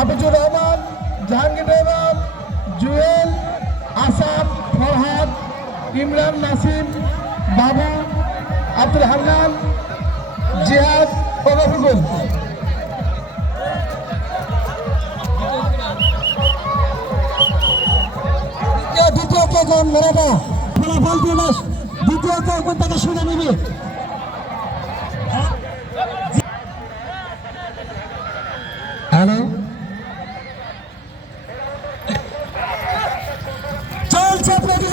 হাফিজুর রহমান জাহাঙ্গীর রহমান জুয়েল আসাদ ফরহাদ ইমরান নাসিম বাবু আব্দুল হান্নান জিহাদ ও রফিকুল দ্বিতীয় দ্বিতীয় কে কোন মেরাটা ফলাফল দিয়ে দাস দ্বিতীয় কে কোন তাকে শুনে নিবি। হ্যালো চলছে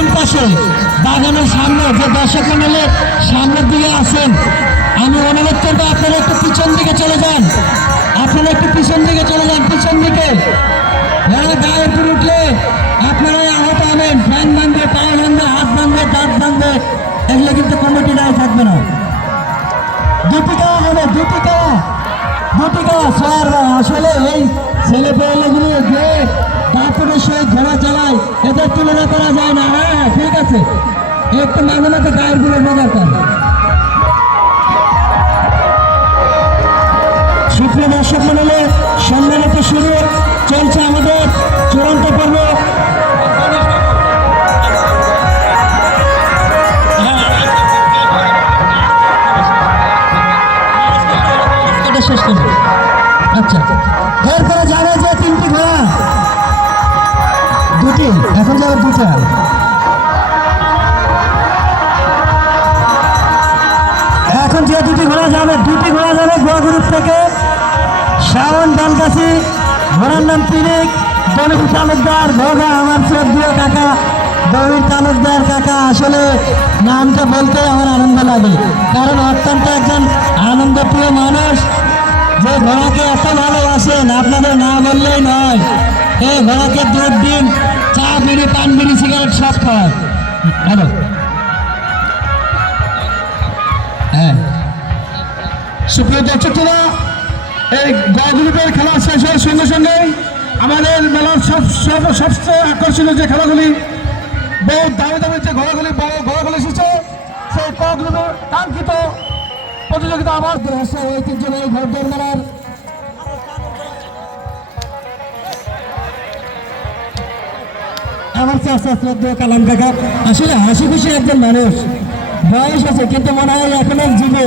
দক্ষিণ পাশে? বাগানের সামনে, যে দর্শক মন্ডলের সামনের দিকে আছেন আমি অনুরোধ করব আপনারা একটু পিছন দিকে চলে যান। আপনারা একটু পিছন দিকে চলে যান, পিছন দিকে। হ্যাঁ গায়ে উপরে উঠলে আপনারাই আহত হবেন। ফ্যান ভাঙবে পায়ে ভাঙবে হাত ভাঙবে দাঁত ভাঙবে এগুলো কিন্তু কমিটি দায় থাকবে না। দুটি হবে, দুটি গাওয়া স্যার, আসলে এই ছেলে পেয়েগুলো যে তারপরে সে ঘোড়া চালায় এদের তুলনা করা যায় না। আছে। একটু মাঝে মাঝে গায়েরগুলো দরকার সুপ্রিয় দর্শক মন্ডলে, সম্মানিত শুরু চলছে আমাদের চূড়ান্ত পর্ব। শেষ করব। আচ্ছা এরপরে যাবে যে তিনটি ঘোড়া দুটি, এখন যাবে দুটা। দুটি ঘোড়া যাবে, দুটি ঘোড়া যাবে গোয়া থেকে। শ্রাবণ ডালগাছি, ঘোড়ার নাম পিনিক, দলিত তালুকদার, ভোগা, আমার শ্রদ্ধীয় কাকা, দলিত তালুকদার কাকা, আসলে নামটা বলতে আমার আনন্দ লাগে। কারণ অত্যন্ত একজন আনন্দপ্রিয় মানুষ, যে ঘোড়াকে এত ভালোবাসেন, আপনাদের না বললেই নয়, এই ঘোড়াকে দুধ দিন চা বিড়ি, পান বিড়ি, সিগারেট সব খায়। হ্যালো? হ্যাঁ। সুপ্রিয় দর্শকরা, এই গ্রুপের খেলা শেষ হওয়ার সঙ্গে সঙ্গেই আমাদের মেলার সব সব সবচেয়ে আকর্ষণীয় যে খেলাগুলি, বহু দামি দামি যে ঘোড়াগুলি ঘোড়াগুলি এসেছে, সেই ক গ্রুপের কাঙ্ক্ষিত প্রতিযোগিতা আবার ঐতিহ্যবাহী ঘরদোর মেলার। আমার চাষা কালাম আসলে হাসি খুশি একজন মানুষ। বয়স আছে, কিন্তু মনে হয় এখন যুব